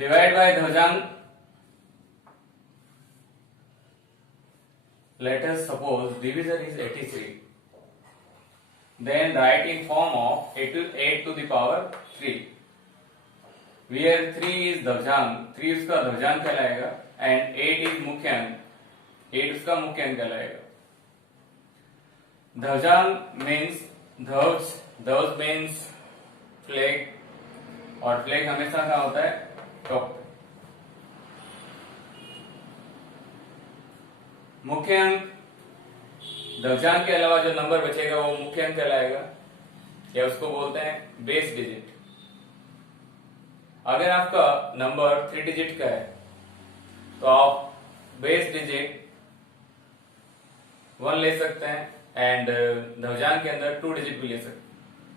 Divide by Dhaujang. Let us suppose divisor is 83. Then write in form of 8 to the power 3. Where 3 is Dhaujang, 3 उसका Dhaujang कहलाएगा and 8 is मुख्य अंक, 8 उसका मुख्य अंक कहलाएगा. Dhaujang means Dhauj means flag और flag हमेशा क्या होता है टॉप. मुख्य अंक दर्जांक के अलावा जो नंबर बचेगा वो मुख्य अंक कहलाएगा या उसको बोलते हैं बेस डिजिट. अगर आपका नंबर 3 डिजिट का है तो आप बेस डिजिट 1 ले सकते हैं एंड दर्जांक के अंदर 2 डिजिट भी ले सकते हैं.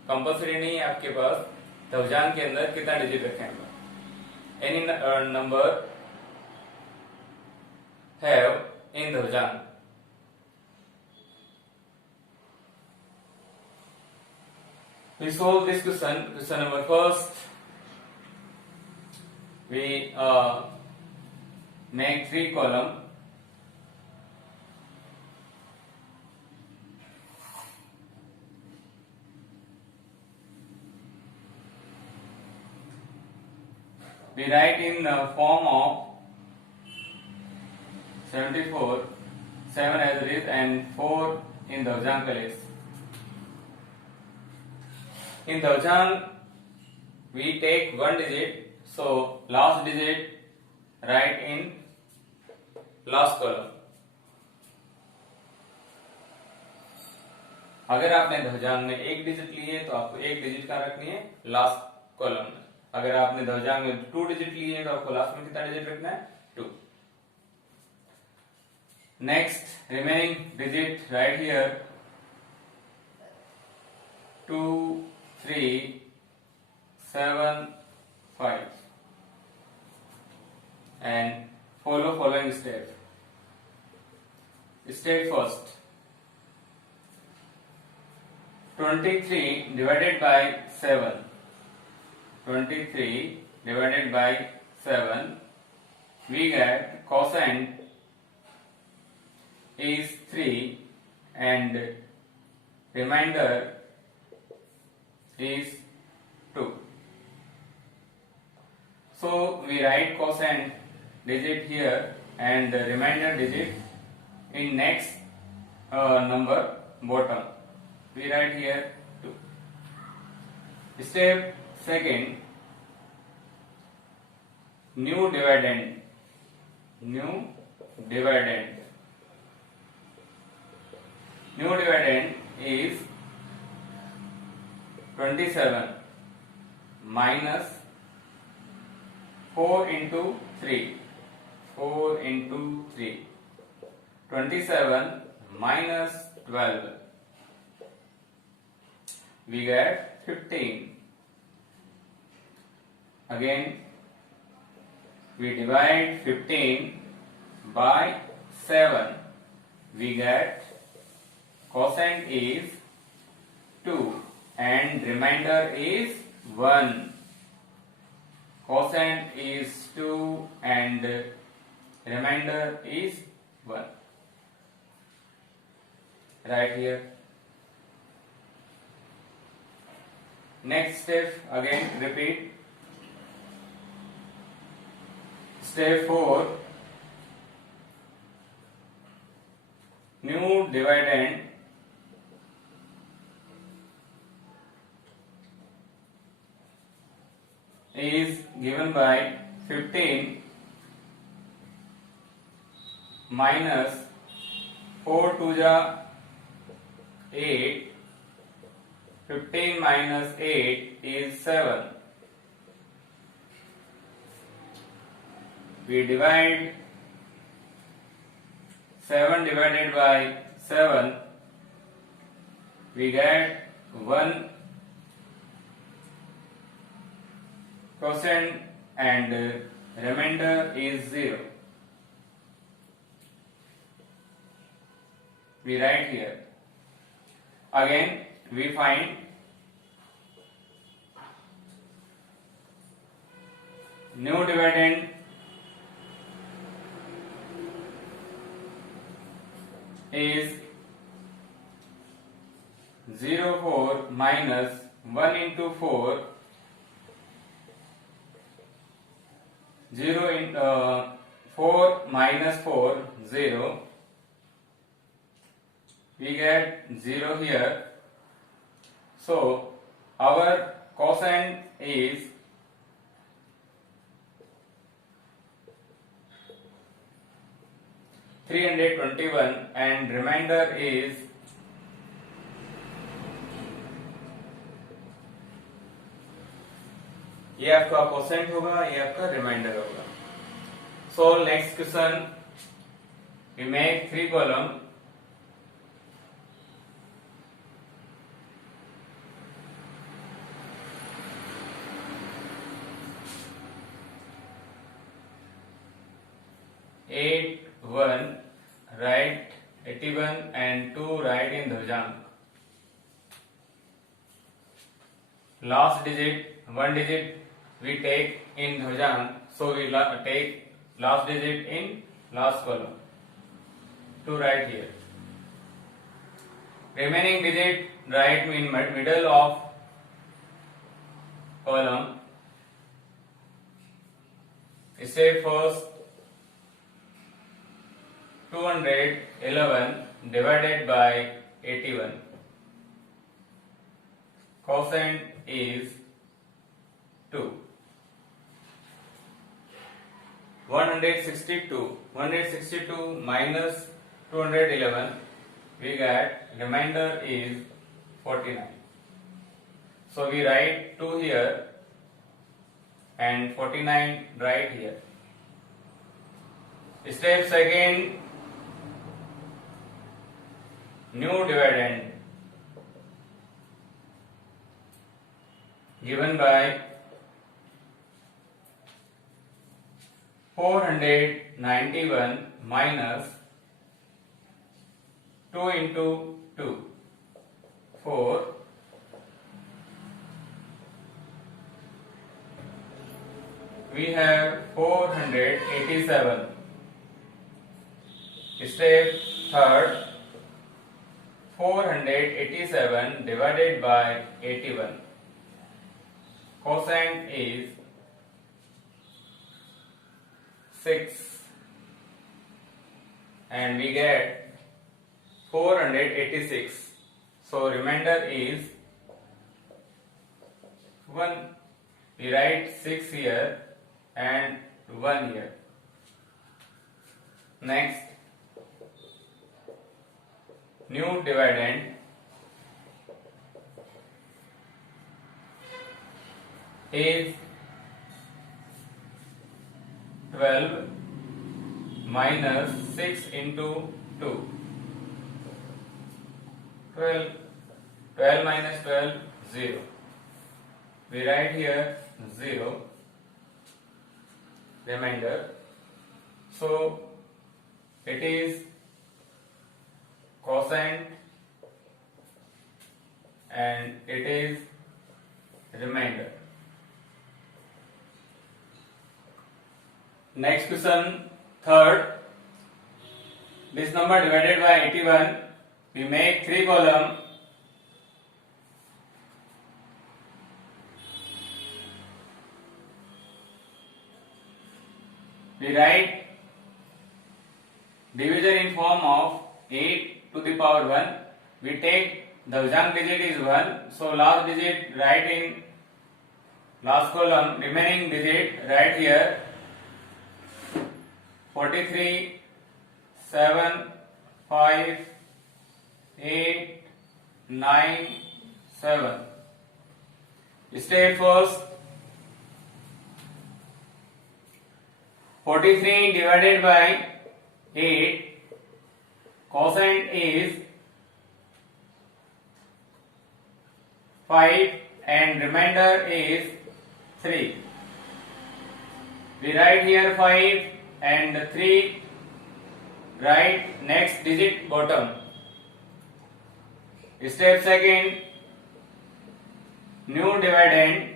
कंपल्सरी नहीं है आपके पास दर्जांक के अंदर कितना डिजिट रखेंगे. Any number have in Dhaujang. We solve this question. Question number first. We make 3 column. We write in form of 74, 7 as it is and 4 in Dhaujang place. In Dhaujang we take 1 digit, so last digit write in last column. अगर आपने Dhaujang में 1 digit ली है तो आपको 1 digit का रखनी है last column में. अगर आपने Dhaujang में 2 डिजिट ली है तो आपको लास्ट में कितना डिजिट रखना है 2. Next, remaining digit right here 2, 3, 7, 5 and follow following step. Step first. 23 divided by 7. 23 divided by 7. We get quotient is 3 and remainder is 2. So we write quotient digit here and the remainder digit in next number bottom. We write here 2. Step second, new dividend. New dividend is 27 minus 4 into 3. 4 into 3. 27 minus 12. We get 15. Again, we divide 15 by 7. We get quotient is 2 and remainder is 1. Quotient is 2 and remainder is 1. Right here. Next step, again repeat. Step 4. New dividend is given by 15 minus 4 to the 8. 15 minus 8 is 7. We divide 7 divided by 7. We get 1 quotient and remainder is 0. We write here. Again we find new dividend is 0 4 minus 1 into 4 0 in 4 minus 4 0, we get 0 here. So our quotient is 321 and remainder is ये आपका quotient होगा, ये आपका reminder होगा. So next question, we make 3 column. Eight one write 81 and 2 write in Dhajang. Last digit, one digit we take in Dhajang, so we take last digit in last column to write here. Remaining digit write in middle of column. Step first, 211 divided by 81. Quotient is 2. 162 minus 211, we get remainder is 49. So we write 2 here and 49 right here. Step second, new dividend given by 491 minus 2 into 2, 4. We have 487. Step third, 487 divided by 81. Quotient is 6 and we get 486. So remainder is 1. We write 6 here and 1 here. Next, new dividend is 12 minus 6 into 2. 12 minus 12, 0. We write here 0. Remainder. So it is quotient and it is remainder. Next question, third. This number divided by 81, we make 3 column. We write division in form of 8 to the power 1. We take the Dhajang digit is 1, so last digit write in last column, remaining digit write here 43, 7, 5, 8, 9, 7. Step first, 43 divided by 8, quotient is 5 and remainder is 3. We write here 5 and 3, write next digit bottom. Step second, new dividend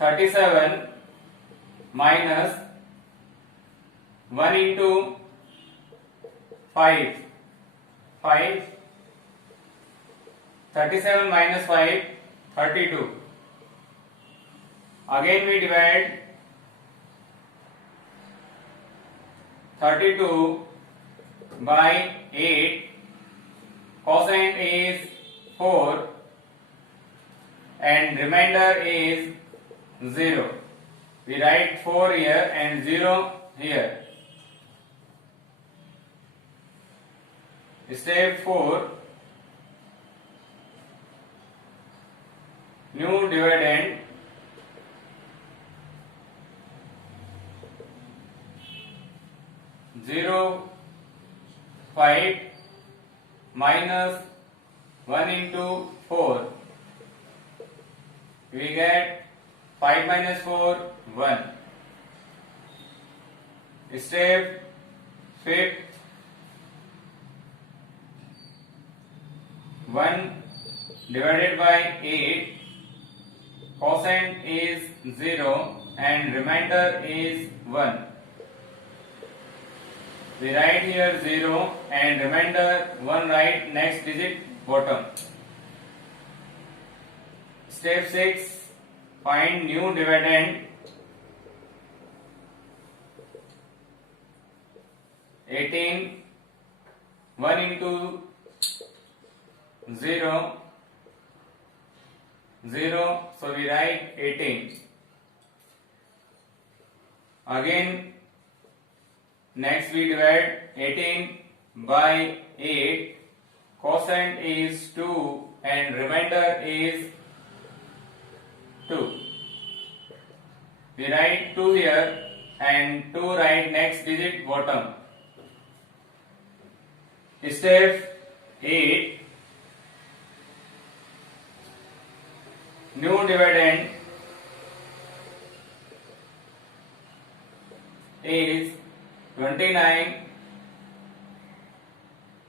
37 minus 1 into 5. 37 minus 5, 32. Again we divide 32 by 8. Quotient is 4 and remainder is 0. We write 4 here and 0 here. Step 4. New dividend. Zero 5 minus 1 into 4. We get 5 minus 4, 1. Step 5th. 1 divided by 8. Quotient is 0 and remainder is 1. We write here 0 and remainder 1, write next digit bottom. Step 6. Find new dividend. 18. 1 into 0. 0. So we write 18. Again next we divide 18 by 8. Quotient is 2 and remainder is 2. We write 2 here and 2 write next digit bottom. Step 8. New dividend is 29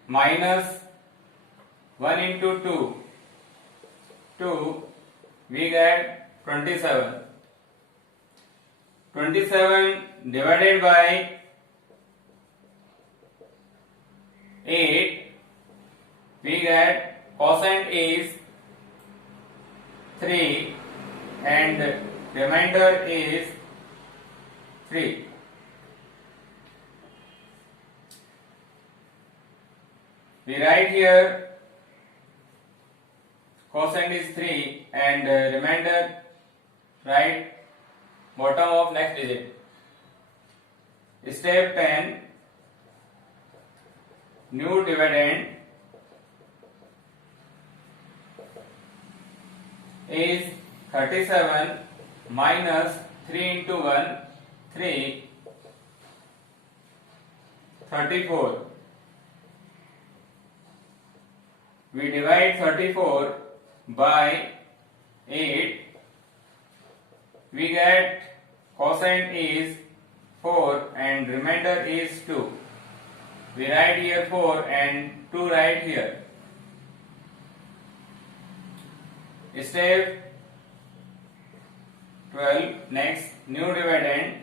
minus 1 into 2. 2. We get 27. 27 divided by 8. We get quotient is 3 and remainder is 3. We write here quotient is 3 and remainder write bottom of next digit. Step 10. New dividend is 37 minus 3 into 1, 3, 34. We divide 34 by 8. We get quotient is 4 and remainder is 2. We write here 4 and 2 write here. Step 12. Next, new dividend.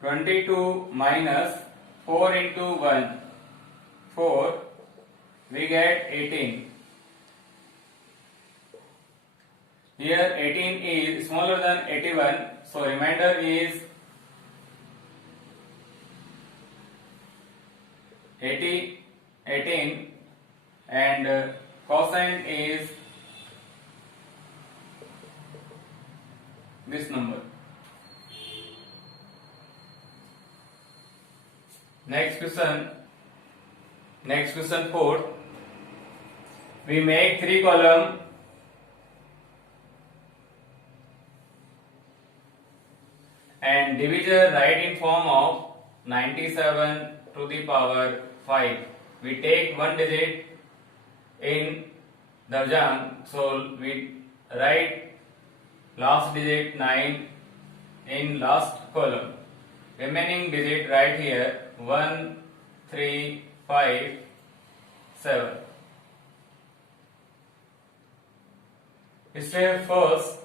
(22) minus 4 into 1, 4. We get 18. Here 18 is smaller than 81, so remainder is 18 and quotient is this number. Next question 4. We make 3 column and divisor write in form of 97 to the power 5. We take one digit in Darjan, so we write last digit 9 in last column. Remaining digit right here 1, 3, 5, 7. Step first,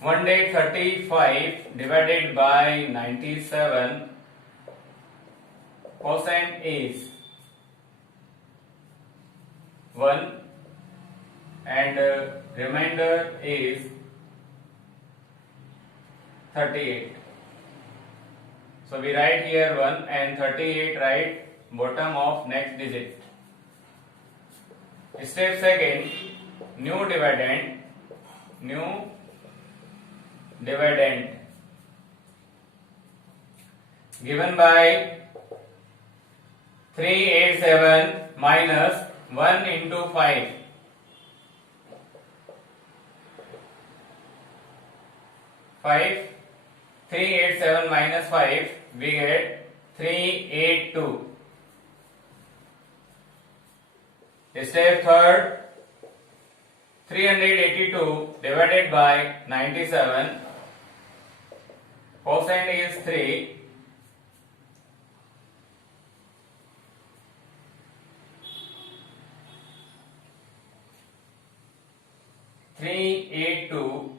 135 divided by 97, quotient is 1 and remainder is 38. So we write here 1 and 38, write bottom of next digit. Step second, new dividend given by 387 minus 1 into 5. 387 minus 5, we get 382. Step third, 382 divided by 97, quotient is 3.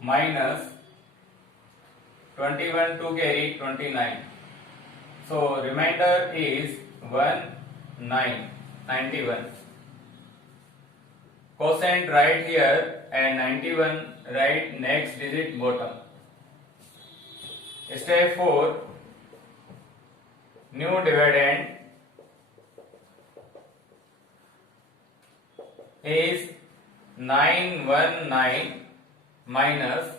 Minus 21 to carry 29. So remainder is 91. Quotient right here and 91 right next digit bottom. Step 4, new dividend is 919 minus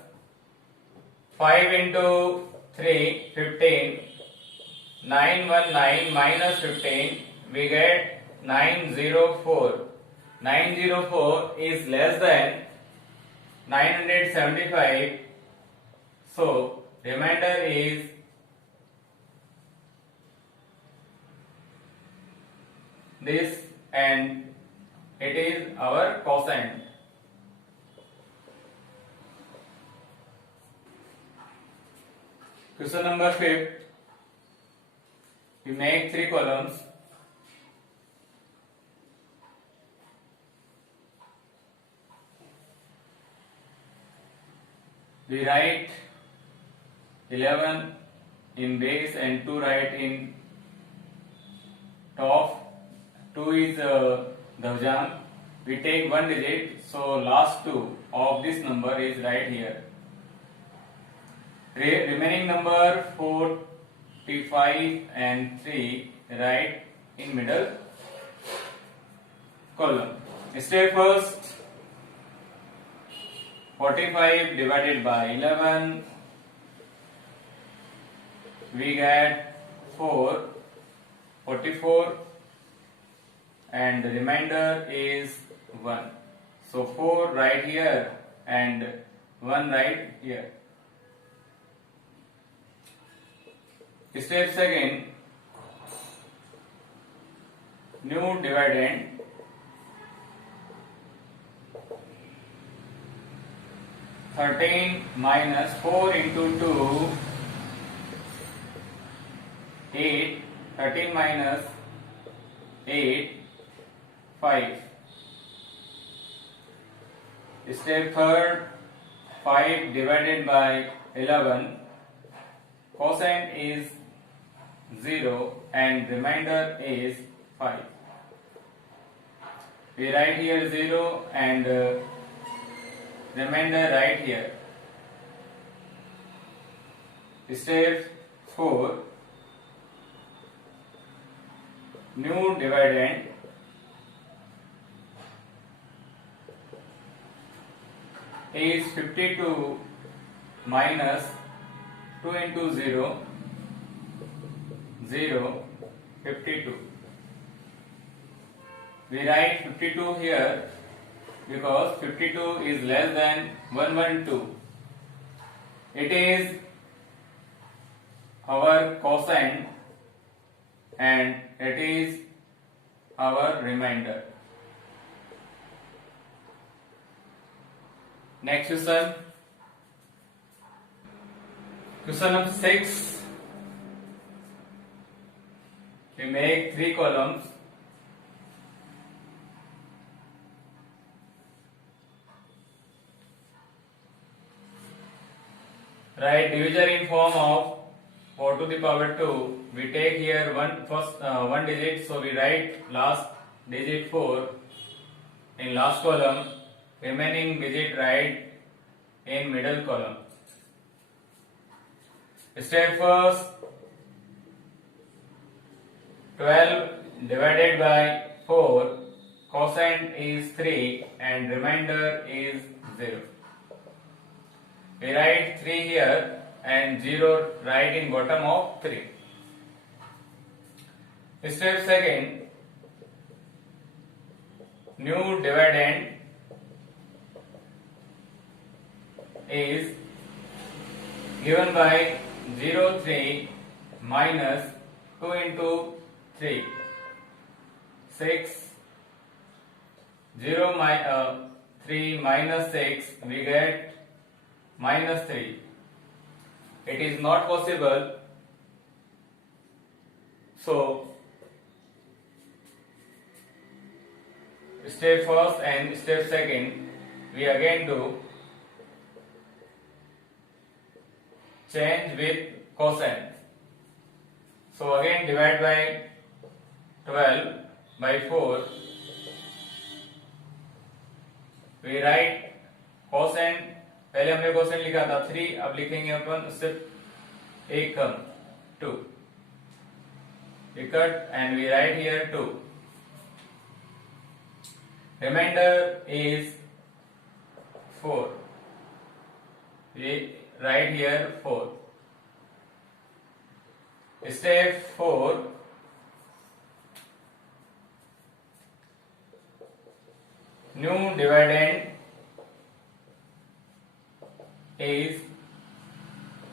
5 into 3, 15. 919 minus 15, we get 904. 904 is less than 975. So remainder is this and it is our quotient. Question number 5. We make 3 columns. We write 11 in base and 2 write in top. 2 is Dhavjan. We take 1 digit, so last 2 of this number is right here. Remaining number 45 and 3 right in middle column. Step first, 45 divided by 11, we get 4, 44 and the remainder is 1. So 4 right here and 1 right here. Step second, new dividend minus 4 into 2, 8, 13 minus 8, 5. Step third, 5 divided by 11, quotient is 0 and remainder is 5. We write here 0 and remainder right here. Step 4, new dividend is 52 minus 2 into 0, 0, 52. We write 52 here because 52 is less than 112. It is our quotient and it is our remainder. Next question. Question number 6. We make 3 columns. write divisor in form of 4 to the power 2. We take here one digit, so we write last digit 4 in last column, remaining digit write in middle column. Step first, 12 divided by 4, quotient is 3 and remainder is 0. We write 3 here and 0 right in bottom of 3. Step second, new dividend is given by 0, 3 minus 2 into 3, 6, 3 minus 6, we get minus 3. It is not possible, so step first and step second we again do change with quotient. So again divide by 12 by 4, we write quotient. पहले हमने question लिखा था 3, अब लिखेंगे अपन उससे एक कम 2. We cut and we write here 2. Remainder is 4. We write here 4. Step 4. New dividend is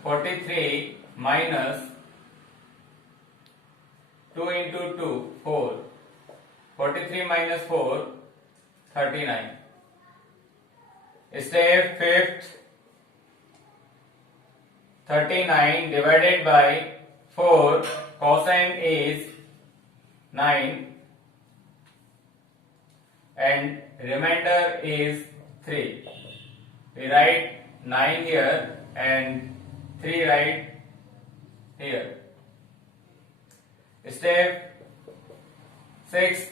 43 minus 2 into 2, 4. 43 minus 4, 39. Step 5th, 39 divided by 4, quotient is 9 and remainder is 3. We write 9 here and 3 right here. Step 6th,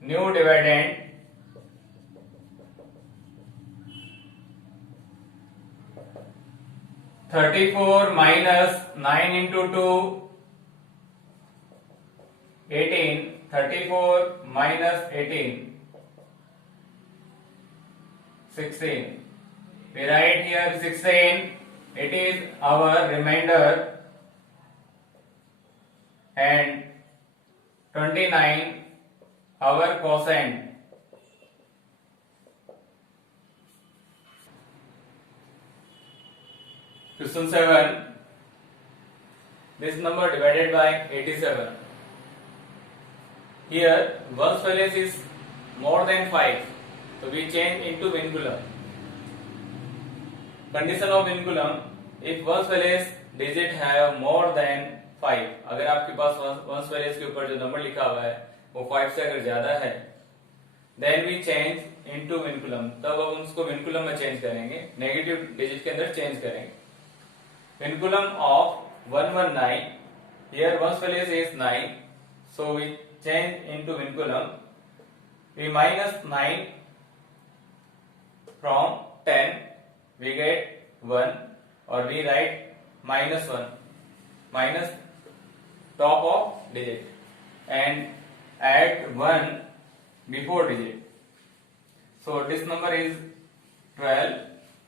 new dividend (34 minus 9 into 2) 18. 34 minus 18, 16. We write here 16. It is our remainder and 29 our quotient. Question 7. This number divided by 87. Here ones place is more than 5, so we change into vinculum. Condition of vinculum: if ones place digit have more than 5, अगर आपके पास ones place के ऊपर जो number लिखा हुआ है वो 5 से अगर ज्यादा है, then we change into vinculum. तब हम उसको vinculum में चेंज करेंगे, नेगेटिव डिजिट के अंदर चेंज करेंगे. Vinculum of 119. Here ones place is 9, so we change into vinculum. We minus 9 from 10, we get 1, or we write minus 1, minus top of digit and add 1 before digit. So this number is 12,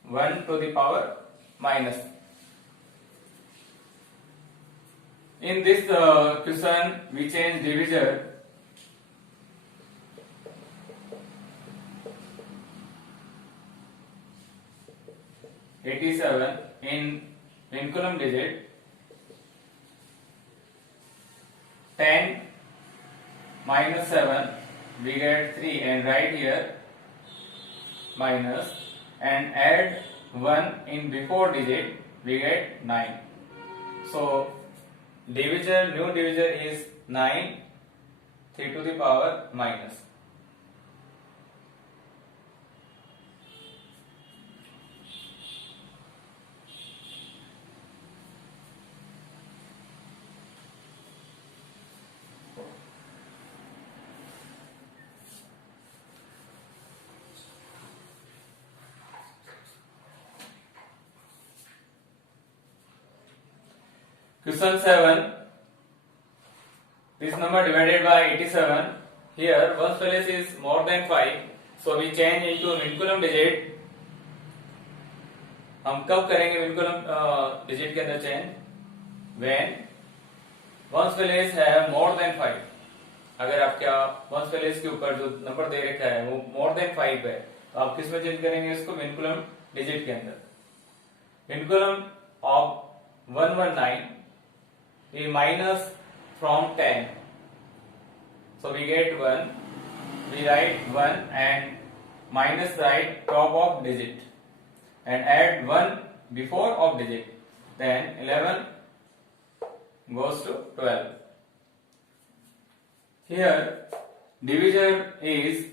1 to the power minus. In this question, we change divisor. (87) in vinculum digit. 10 minus 7, we get 3 and write here minus, and add 1 in before digit, we get 9. So divisor, new divisor is 9, 3 to the power minus. Question 7. This number divided by 87. Here ones place is more than 5. So we change into minculum digit. हम कब करेंगे minculum digit के अंदर change? When ones place है more than 5. अगर आपका ones place के ऊपर जो नंबर दे रखा है वो more than 5 है, तो आप किस में चेंज करेंगे इसको? minculum digit के अंदर. Minculum of 119 we minus from 10. So we get 1. We write 1 and minus right top of digit and add 1 before of digit. Then 11 goes to 12. Here divisor is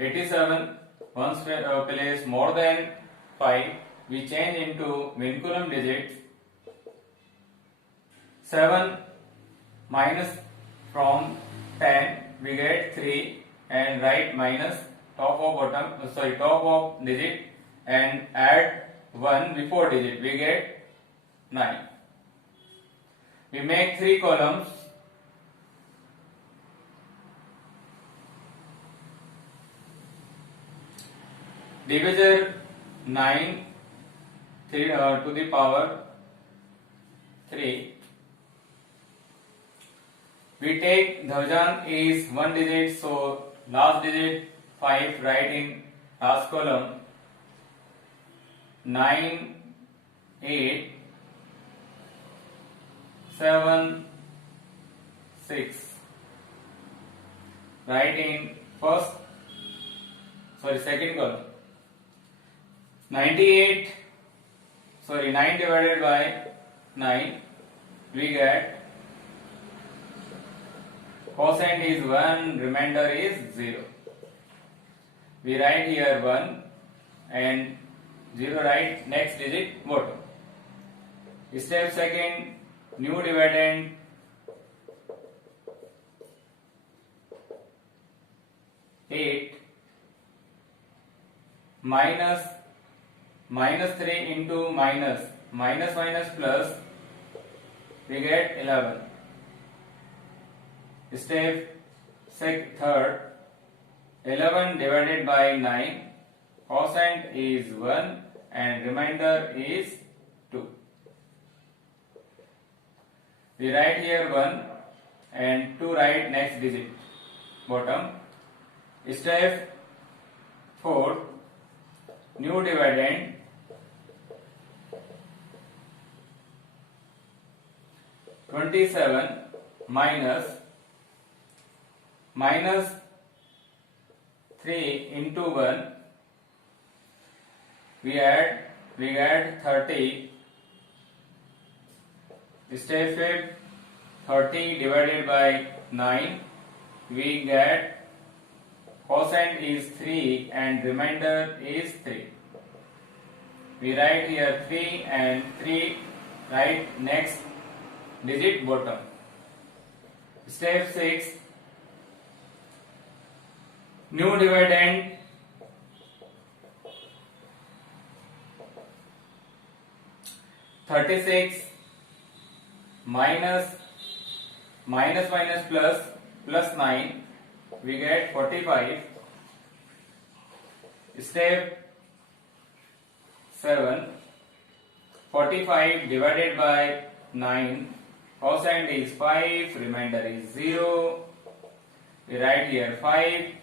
87. Once place more than 5, we change into minculum digit. 7 minus from 10, we get 3 and write minus top of digit and add 1 before digit, we get 9. We make 3 columns. Divisor 9 to the power 3. We take Dhavan is 1 digit, so last digit 5 write in last column. 9, 8, 7, 6. Write in second column. 9 divided by 9, we get quotient is 1, remainder is 0. We write here 1 and 0 write next digit bottom. Step second, new dividend. 8 minus 3 into minus plus, we get 11. Step third, 11 divided by 9, quotient is 1 and remainder is 2. We write here 1 and 2 write next digit bottom. Step fourth, new dividend. 27 minus 3 into 1, we add 30. Step fifth, 30 divided by 9, we get quotient is 3 and remainder is 3. We write here 3 and 3 write next digit bottom. Step 6, new dividend. 36 minus plus 9, we get 45. Step 7, 45 divided by 9, quotient is 5, remainder is 0. We write here 5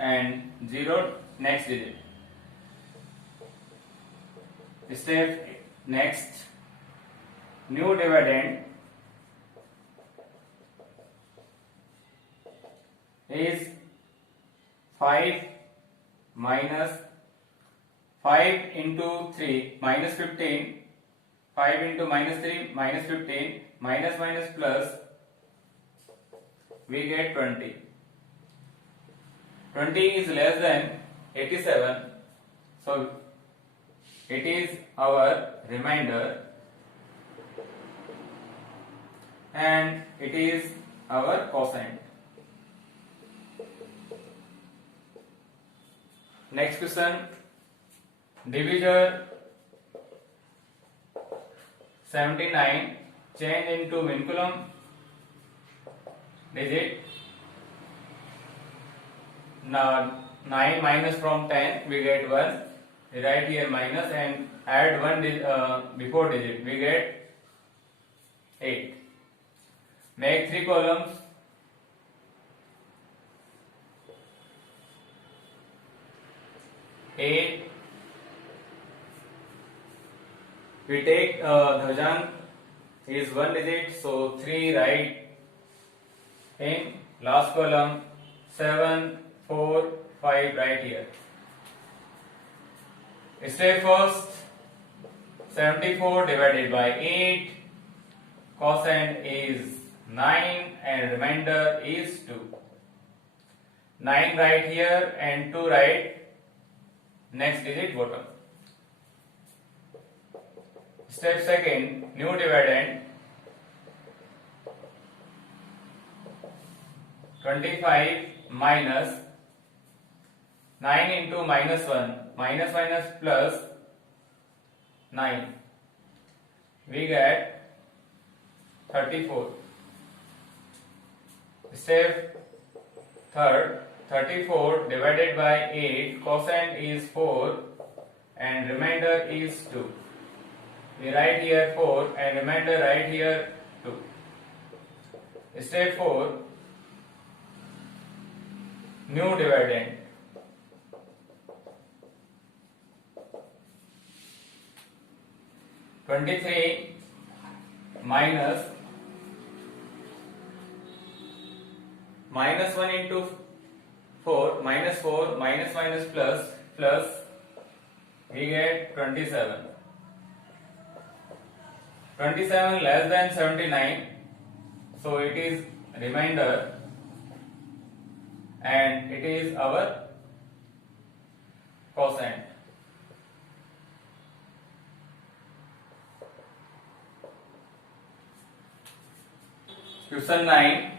and 0 next digit. Step next, new dividend is 5 minus 5 into 3 minus 15, 5 into minus 3 minus 15, minus plus, we get 20. 20 is less than 87, so it is our remainder and it is our quotient. Next question, divisor 79 change into vinculum digit. Now 9 minus from 10 we get 1. We write here minus and add 1 before digit, we get 8. Make 3 columns. We take Dhajan is 1 digit, so 3 write in last column. 7, 4, 5 right here. Step first, 74 divided by 8, quotient is 9 and remainder is 2. 9 right here and 2 right next digit bottom. Step second, new dividend. 25 minus 9 into minus 1, minus minus plus 9, we get 34. Step third, 34 divided by 8, quotient is 4 and remainder is 2. We write here 4 and remainder right here 2. Step 4, new dividend. 23 minus 1 into 4 minus 4 minus minus plus we get 27. 27 less than 79, so it is remainder and it is our quotient. Question 9.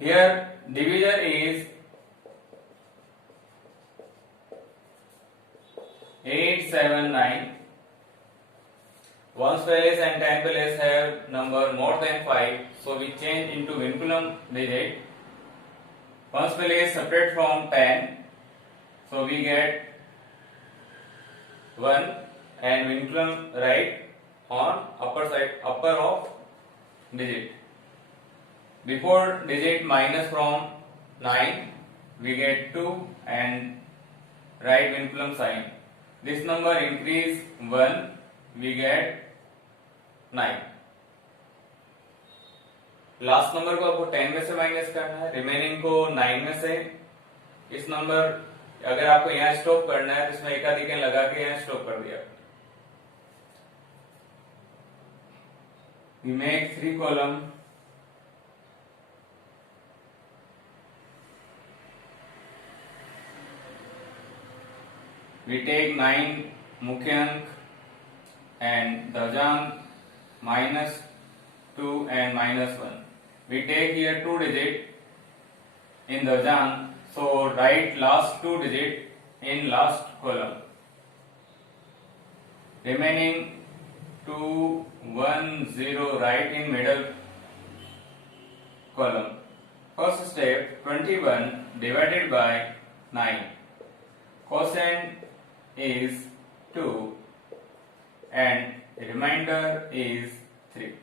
Here divisor is 879. Ones place and 10 place have number more than 5, so we change into vinculum digit. Ones place separate from 10, so we get 1 and vinculum right on upper side, upper of digit. Before digit minus from 9, we get 2 and right vinculum sign. This number increase 1, we get 9. Last number को आपको 10 में से minus करना है, remaining को 9 में से. इस नंबर अगर आपको यहाँ स्टॉप करना है तो इसमें एकाधिक लगा के यहाँ स्टॉप कर दिया. We make 3 column. We take 9 मुख्य अंक and Dhajan minus 2 and minus 1. We take here 2 digit in Dhajan, so write last 2 digit in last column. Remaining 2, 1, 0 right in middle column. First step, 21 divided by 9. Quotient is 2 and remainder is 3.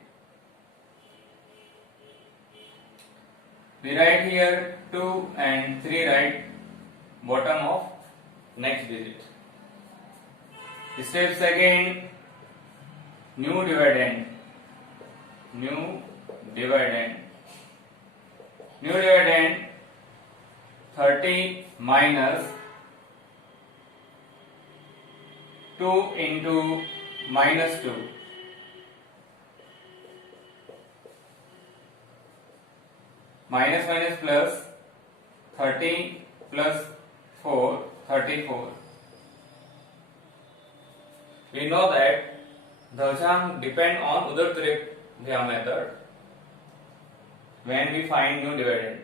We write here 2 and 3 right bottom of next digit. Step second, new dividend. New dividend 30 minus 2 into minus 2. Minus minus plus 30 plus 4, 34. We know that Dhajan depend on Udartrikya method. When we find new dividend,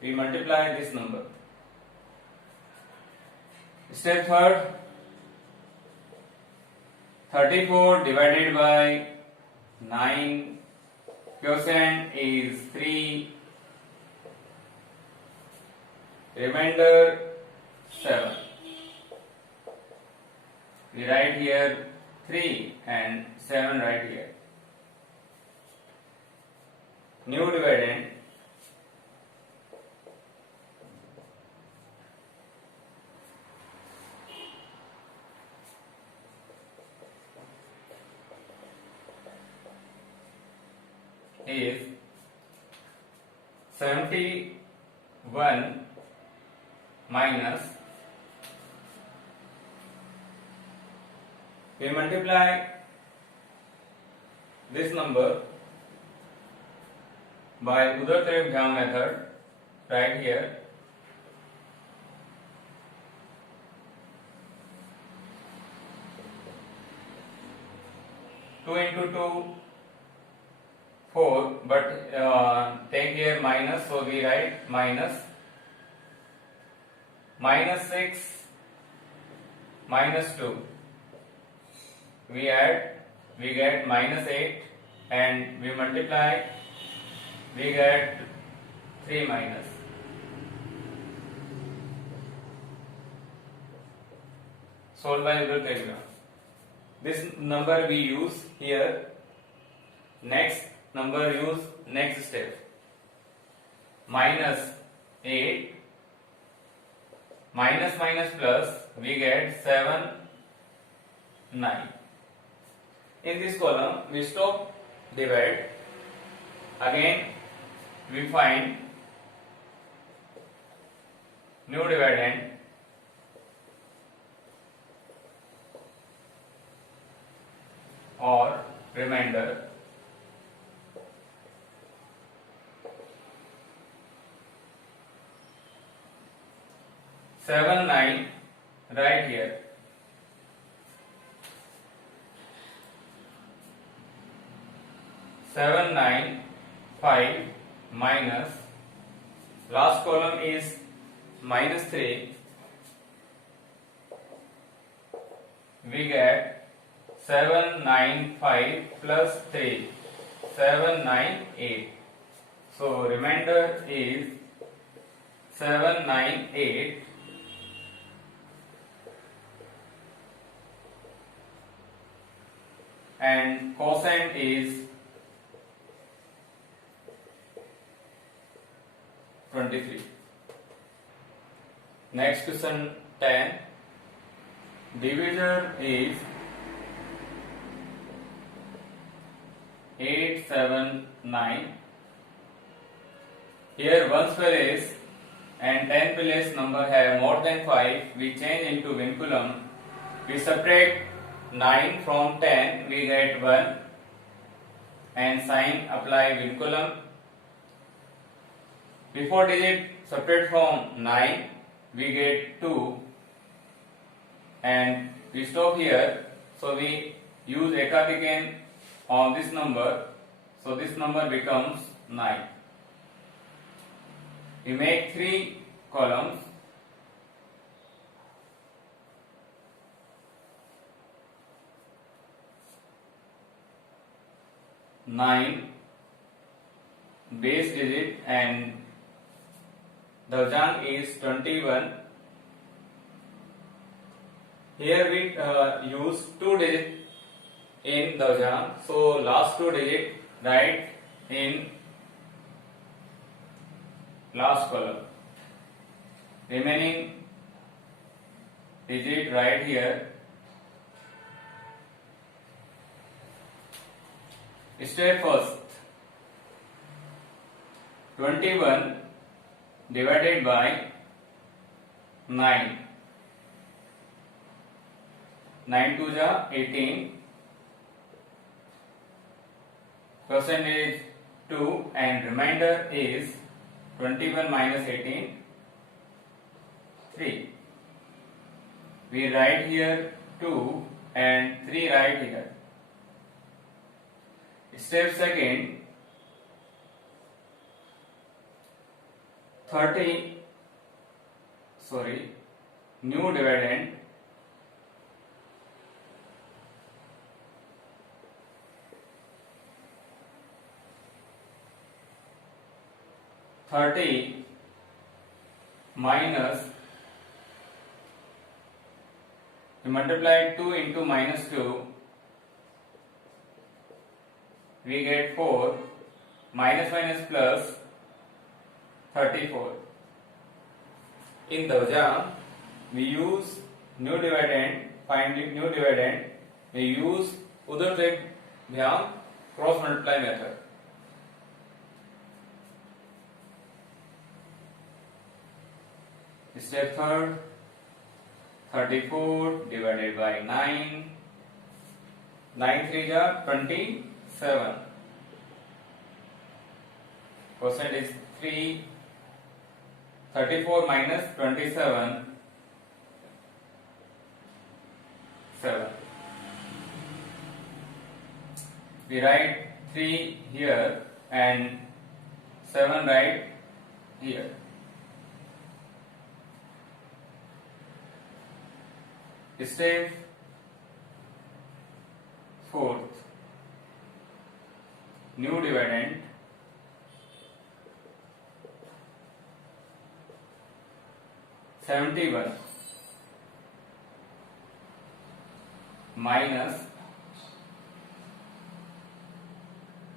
we multiply this number. Step third, 34 divided by 9, quotient is 3, remainder 7. We write here 3 and 7 right here. New dividend is 71 minus, we multiply this number by Udartarif-Bhyam method right here. Two into 2 4, but take here minus, so we write minus 6 minus 2. We add, we get minus 8, and we multiply, we get 3 minus. Solved by Udartarif-Bhyam. This number we use here. Next number use next step. Minus 8 minus minus plus, we get 7 9. In this column we stop divide. Again we find new dividend or remainder. Seven 9 right here. Seven 9 5 minus, last column is minus 3. We get 7 9 5 plus 3, 7 9 8. So remainder is 7 9 8. And quotient is 23. Next question 10. Divisor is 8 7 9. Here 1's place and 10th place number have more than 5. We change into vinculum. We subtract 9 from 10, we get 1, and sign apply vinculum. Before digit subtract from 9, we get 2, and we stop here. So we use Ekadeken on this number, so this number becomes 9. We make 3 columns. Nine base digit and Dhavjang is 21. Here we use 2 digit in Dhavjang, so last 2 digit write in last column. Remaining digit right here. Step first. 21 divided by 9. 9 2 ja 18. Percentage 2 and remainder is 21 minus 18, 3. We write here 2 and 3 right here. Step second, 30, new dividend 30 minus, we multiply 2 into minus 2, we get 4, minus minus plus 34. In Davjam, we use new dividend, find new dividend, we use Udartrek Vyam cross multiply method. Step third, 34 divided by 9, 9 3 ja 27, percent is 3, 34 minus 27, 7. We write 3 here and 7 right here. Step fourth, new dividend, (71) minus,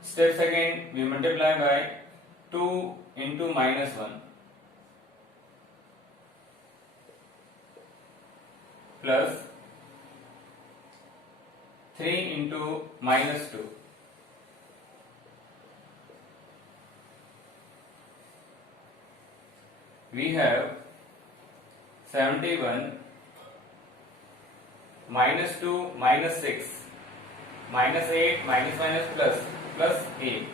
step second, we multiply by 2 into minus 1 plus 3 into minus 2. We have 71 minus 2 minus 6 minus 8 minus minus plus 8.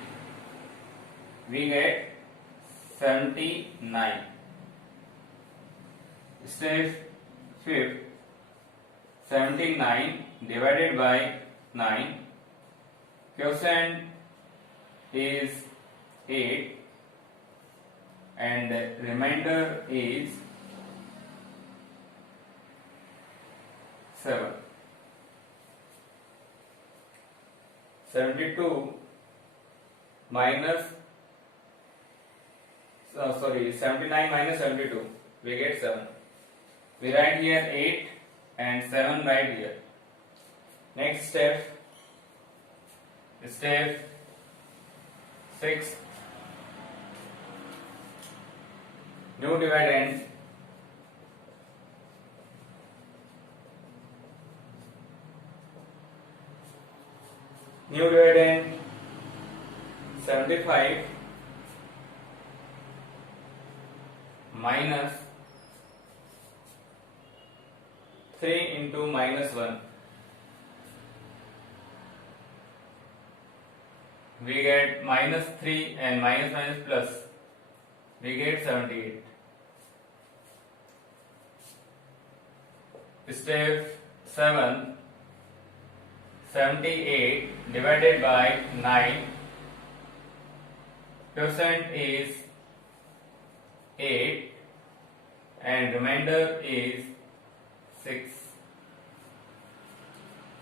We get 79. Step fifth, 79 divided by 9, quotient is 8 and remainder is 7. 72 minus 79 minus 72, we get 7. We write here 8 and 7 right here. Next step, step 6, new dividend, new dividend 75 minus 3 into minus 1. We get minus 3 and minus minus plus. We get 78. Step 7, 78 divided by 9. Quotient is 8 and remainder is 6.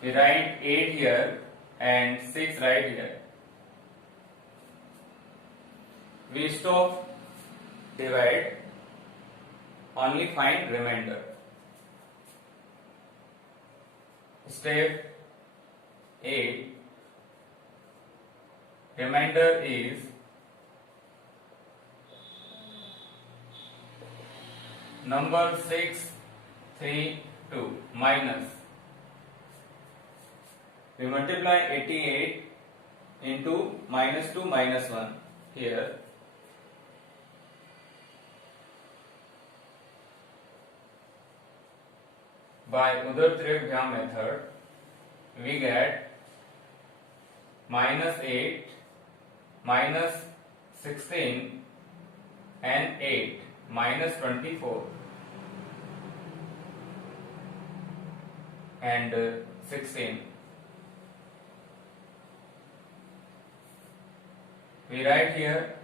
We write 8 here and 6 right here. We stop divide, only find remainder. Step 8, remainder is number 6, 3, 2 minus. We multiply 88 into minus 2 minus 1 here. By Udartrek method, we get minus 8, minus 16 and 8, minus 24 and 16. We write here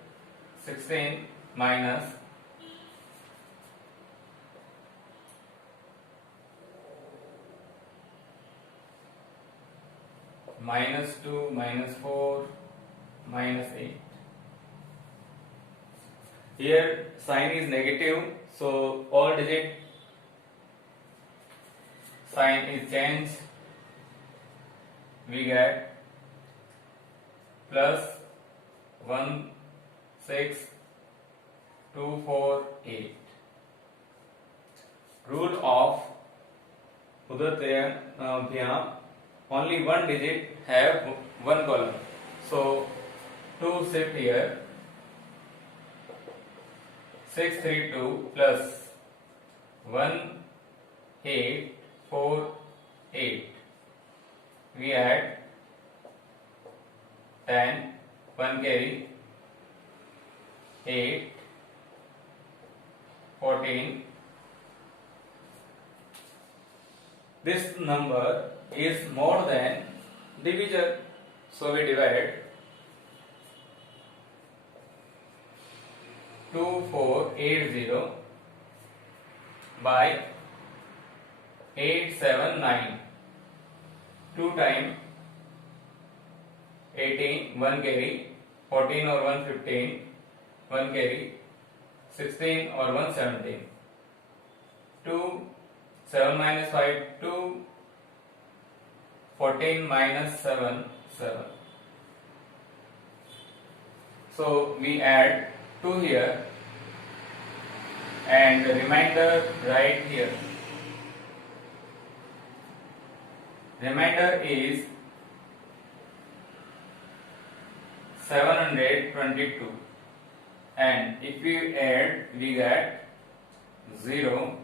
16 minus minus 2 minus 4 minus 8. Here sign is negative, so all digit sign is changed. We get plus 1 6 2 4 8. Rule of Udatya only one digit have one column. So 2 shift here. 632 plus 1 8 4 8. We add 10 1 carry 8 14. This number is more than divisor, so we divide 2480 by 879. 2 times 18 1 carry, 14 or 1 15 1 carry, 16 or 1 17. 2 7 minus 5 2, 14 minus 7 7. So we add 2 here and the remainder right here. Remainder is 722, and if we add we get 0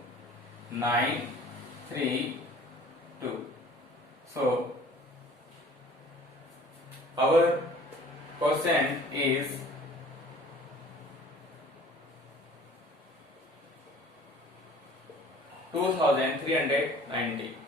9 3 2. So our quotient is 2390.